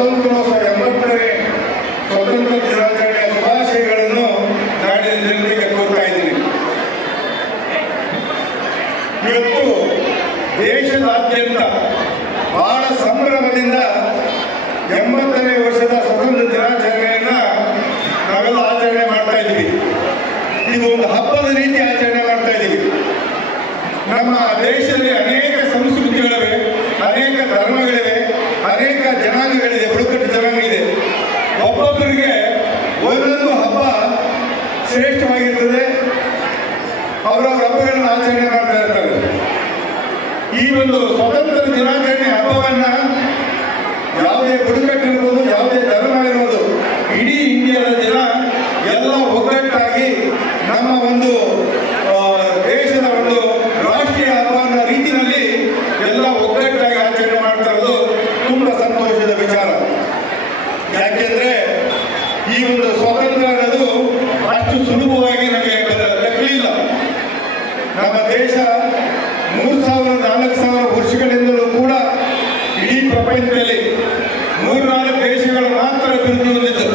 ಸ್ವಾತಂತ್ರ್ಯೋತ್ಸವ 80ನೇ ಸ್ವತಂತ್ರ ದಿನಾಚರಣೆಯ ಶುಭಾಶಯಗಳನ್ನು ನಾಡಿನ ಜನತೆಗೆ ಕೋರ್ತಾ ಇದ್ದೀನಿ. ಇವತ್ತು ದೇಶದಾದ್ಯಂತ ಬಹಳ ಸಂಭ್ರಮದಿಂದ 80ನೇ ವರ್ಷದ ಸ್ವತಂತ್ರ ದಿನಾಚರಣೆಯನ್ನ ನಾವೆಲ್ಲ ಆಚರಣೆ ಮಾಡ್ತಾ ಇದ್ದೀವಿ. ಇದು ಒಂದು ಹಬ್ಬದ ರೀತಿ ಆಚರಣೆ ಮಾಡ್ತಾ ಇದ್ದೀವಿ. ನಮ್ಮ ದೇಶದಲ್ಲಿ ಅನೇಕ ಸಂಸ್ಕೃತಿಗಳಿವೆ, ಅನೇಕ ಧರ್ಮಗಳಿವೆ, ಅನೇಕ ಜನಾಂಗಗಳಿದೆ, ಬುಡಕಟ್ಟು ಜನಾಂಗ ಇದೆ. ಒಬ್ಬೊಬ್ಬರಿಗೆ ಒಂದೊಂದು ಹಬ್ಬ ಶ್ರೇಷ್ಠವಾಗಿರ್ತದೆ. ಅವರವರ ಹಬ್ಬಗಳನ್ನು ಆಚರಣೆ ಮಾಡ್ತಾ ಇರ್ತಾರೆ. ಈ ಒಂದು ಸ್ವತಂತ್ರ ದಿನಾಚರಣೆ ಹಬ್ಬವನ್ನ ಯಾವುದೇ ಬುಡಕಟ್ಟು ಇರ್ಬೋದು, ಯಾವುದೇ ಧರ್ಮ ಇರ್ಬೋದು, ಇಡೀ ಇಂಡಿಯಾದ ಜನ ಎಲ್ಲ ಒಗ್ಗಟ್ಟಾಗಿ ನಮ್ಮ ಒಂದು ದೇಶದ ಒಂದು ರಾಷ್ಟ್ರೀಯ ಹಬ್ಬದ ರೀತಿಯಲ್ಲಿ ಎಲ್ಲ ಒಗ್ಗಟ್ಟಾಗಿ ಆಚರಣೆ ಮಾಡ್ತಾ ಇರೋದು ತುಂಬಾ ಸಂತೋಷದ ವಿಚಾರ. ಯಾಕೆಂದ್ರೆ ಈ ಒಂದು ಸ್ವಾತಂತ್ರ್ಯ ಅನ್ನೋದು ಅಷ್ಟು ಸುಲಭವಾಗಿ ನಮಗೆ ಲಭ್ಯವಿಲ್ಲ. ನಮ್ಮ ದೇಶ 3,000-4,000 ವರ್ಷಗಳಿಂದಲೂ ಕೂಡ ಇಡೀ ಪ್ರಪಂಚದಲ್ಲಿ 3-4 ದೇಶಗಳು ಮಾತ್ರ ಅಭಿವೃದ್ಧಿ ಹೊಂದಿದ್ದು.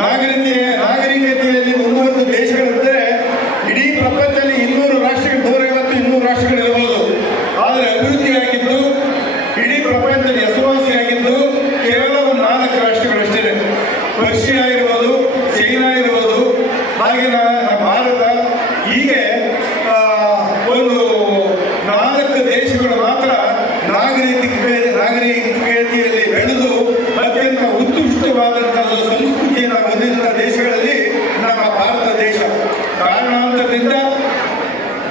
ನಾಗರಿಕತೆಯಲ್ಲಿ ಮುಂದುವರೆದ ದೇಶಗಳಿದ್ದರೆ ಇಡೀ ಪ್ರಪಂಚದಲ್ಲಿ 200 ರಾಷ್ಟ್ರಗಳು, 150-200 ರಾಷ್ಟ್ರಗಳಿರಬಹುದು. ಆದರೆ ಅಭಿವೃದ್ಧಿಯಾಗಿದ್ದು ಇಡೀ ಪ್ರಪಂಚದಲ್ಲಿ ಹೆಸರುವಾಸಿಯಾಗಿದ್ದು ಕೇವಲ 4 ರಾಷ್ಟ್ರಗಳಷ್ಟೇ. ರಷ್ಯಾ ಇರ್ಬೋದು, ಚೈನಾ ಇರ್ಬೋದು, ಹಾಗೆ ಭಾರತ, ಹೀಗೆ ಒಂದು 4 ದೇಶಗಳು ಮಾತ್ರ ನಾಗರಿಕತೆಯಲ್ಲಿ ಬೆಳೆದು ಅತ್ಯಂತ ಉತ್ಕೃಷ್ಟವಾದಂತಹ ಸಂಸ್ಕೃತಿಯನ್ನು ಹೊಂದಿದ ದೇಶಗಳಲ್ಲಿ ನಮ್ಮ ಭಾರತ ದೇಶ. ಕಾರಣಾಂತರದಿಂದ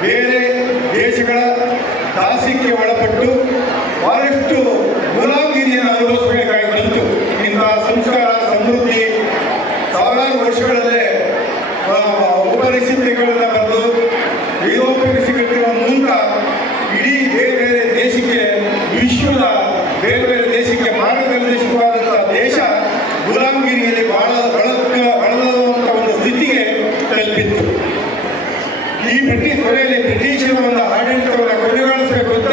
ಬೇರೆ ದೇಶಗಳ ದಾಸ್ಯಕ್ಕೆ ಒಳಪಟ್ಟು ಬಹಳಷ್ಟು ಗುಲಾಮಗಿರಿಯನ್ನು ಅನುಭವಿಸಬೇಕಾಗಿ ಬಂತು. ಇಂತಹ ಸಂಸ್ಕಾರ ಸಮೃದ್ಧಿ ಸಾವಿರಾರು ವರ್ಷಗಳಲ್ಲೇ ಉಪನಿಷತ್ತುಗಳನ್ನ ಬರೆದು ವೇದೋಪನಿಷತ್ತುಗಳ ಮೂಲಕ ಇಡೀ ಬೇರೆ ಬೇರೆ ದೇಶಕ್ಕೆ, ವಿಶ್ವದ ಬೇರೆ ಬೇರೆ ದೇಶಕ್ಕೆ ಮಾರ್ಗದರ್ಶಕವಾದಂತಹ ದೇಶ ಗುಲಾಮಗಿರಿಯಲ್ಲಿ ಬಳಲುವಂತಹ ಒಂದು ಸ್ಥಿತಿಗೆ ತಲುಪಿತ್ತು. ಈ ಬ್ರಿಟಿಷರ ಒಂದು ಆಡಳಿತವನ್ನು ಕೊನೆಗಾಣಿಸಬೇಕು ಅಂತ,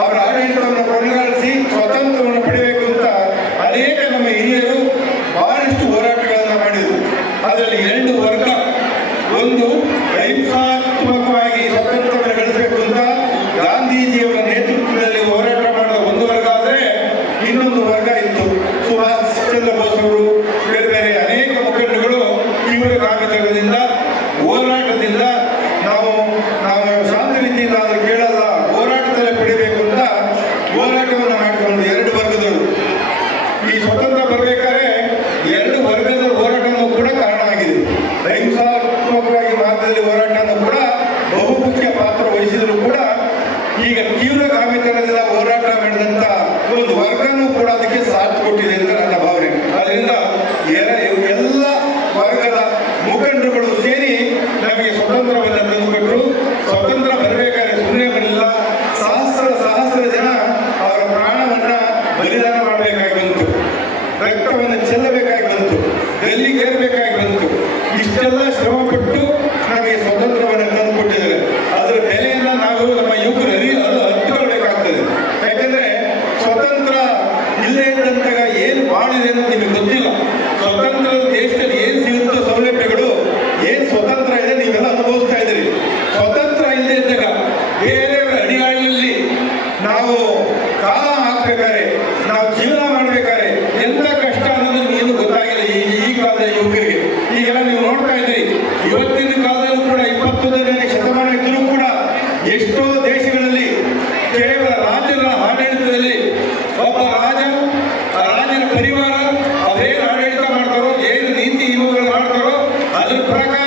ಅವರ ಆಡಳಿತವನ್ನು ಕೊನೆಗಾಣಿಸಿ ಸ್ವಾತಂತ್ರ್ಯವನ್ನು ಪಡೆಯಬೇಕು ಅಂತ ಅನೇಕ ನಮ್ಮ ಹಿರಿಯರು ಬಹಳಷ್ಟು ಹೋರಾಟಗಳನ್ನು ಮಾಡಿದರು. ಅದರಲ್ಲಿ 2 ವರ್ಗ, ಒಂದು ಅಹಿಂಸಾತ್ಮಕವಾಗಿ ಸ್ವಾತಂತ್ರ್ಯವನ್ನು ಗಳಿಸಬೇಕು ಅಂತ ಗಾಂಧೀಜಿಯವರ ನೇತೃತ್ವದಲ್ಲಿ ಹೋರಾಟ ಮಾಡಿದ ಒಂದು ವರ್ಗ ಆದರೆ, ಇನ್ನೊಂದು ವರ್ಗ ಇತ್ತು ಸುಭಾಷ್ ಚಂದ್ರ ಬೋಸ್ ಅವರು, ಬೇರೆ ಬೇರೆ ಅನೇಕ ಮುಖಂಡಗಳು ತೀವ್ರ ಕಾಮಿತನದಿಂದ ಹೋರಾಟದಿಂದ ನಾವು ಶಾಂತಿ ರೀತಿಯಿಂದ ಅದು ಕೇಳಲ್ಲ, ಹೋರಾಟದಲ್ಲಿ ಪಡಿಬೇಕು ಅಂತ ಹೋರಾಟವನ್ನು ಮಾಡಿಕೊಂಡು 2 ವರ್ಗದವರು. ಈ ಸ್ವತಂತ್ರ ಬರಬೇಕಾದ್ರೆ 2 ವರ್ಗದ ಹೋರಾಟನೂ ಕೂಡ ಕಾರಣ ಆಗಿದೆ. ಅಹಿಂಸಾತ್ಮಕವಾಗಿ ಮಾರ್ಗದಲ್ಲಿ ಹೋರಾಟನೂ ಕೂಡ ಬಹುಮುಖ್ಯ ಪಾತ್ರ ವಹಿಸಿದ್ರು ಕೂಡ ಈಗ ತೀವ್ರ ಕಾಮಿತನದಿಂದ ಹೋರಾಟ ಮಾಡಿದಂತ ಒಂದು ವರ್ಗನೂ ಕೂಡ ಅದಕ್ಕೆ ಸಾಥ್ ಕೊಟ್ಟಿದೆ ಅಂತ ನನ್ನ ಭಾವನೆ. ಅದರಿಂದ ಎಲ್ಲ ವರ್ಗದ ಮುಖಂಡರುಗಳು ಸೇರಿ ನಮಗೆ ಸ್ವತಂತ್ರವನ್ನು ತಂದುಕೊಟ್ಟರು. ಸ್ವತಂತ್ರ ಬರಬೇಕಾದ್ರೆ ಸುಮ್ಮನೆ ಬರಲಿಲ್ಲ. ಸಹಸ್ರ ಜನ ಅವರ ಪ್ರಾಣವನ್ನ ಬಲಿದಾನ ಮಾಡಬೇಕಾಗಿ ಬಂತು, ರಕ್ತವನ್ನು ಚೆಲ್ಲಬೇಕಾಗಿ ಬಂತು, ಗಲ್ಲಿಗೇರಬೇಕಾಗಿ ಬಂತು. ಇಷ್ಟೆಲ್ಲ ಶ್ರಮಪಟ್ಟು ನಮಗೆ ಸ್ವತಂತ್ರವನ್ನು ತಂದುಕೊಟ್ಟಿದ್ದಾರೆ. ಅದರ ಬೆಲೆಯನ್ನು ನಾವು ನಮ್ಮ ಯುವಕರು ಅರ್ಥಕೊಳ್ಬೇಕಾಗ್ತದೆ. ಯಾಕಂದ್ರೆ ಸ್ವತಂತ್ರ ಇಲ್ಲೇ ಇದ್ದಂತಾಗ ಏನು ಬಾಳಿದೆ ಅಂತ ನಿಮಗೆ ಗೊತ್ತಿಲ್ಲ. ಸ್ವತಂತ್ರ ದೇಶದಲ್ಲಿ ಏನು ಸಿಗುತ್ತೋ ಸೌಲಭ್ಯಗಳು, ಏನು ಸ್ವತಂತ್ರ ಇದೆ ನೀವೆಲ್ಲ ಅನುಭವಿಸ್ತಾ ಇದ್ದೀರಿ. ಸ್ವತಂತ್ರ ಇಲ್ಲದೆ ಇದ್ದಾಗ ಬೇರೆಯವರ ಅಡಿಯಾಳಲ್ಲಿ ನಾವು ಕಾಲ ಹಾಕ್ಬೇಕಾದ್ರೆ, ನಾವು ಜೀವನ ಮಾಡ್ಬೇಕಾದ್ರೆ ಎಂತ ಕಷ್ಟ ಅನ್ನೋದು ಏನು ಗೊತ್ತಾಗಿಲ್ಲ ಈ ಕಾಲದ ಯುವಕರಿಗೆ. ಈಗೆಲ್ಲ ನೀವು ನೋಡ್ತಾ ಇದ್ದೀರಿ, ಇವತ್ತಿನ ಕಾಲದಲ್ಲೂ ಕೂಡ 21ನೇ ಶತಮಾನ ಇದ್ದರೂ ಕೂಡ ಎಷ್ಟೋ ದೇಶಗಳಲ್ಲಿ ಕೇವಲ ರಾಜರ ಆಡಳಿತದಲ್ಲಿ ಒಬ್ಬ ರಾಜನ ಪರಿವಾರ ಅದೇನು ಆಡಳಿತ ಮಾಡ್ತಾರೋ, ಏನು ನೀತಿ ನಿಯಮಗಳು ಮಾಡ್ತಾರೋ ಅದ್ರ ಪ್ರಕಾರ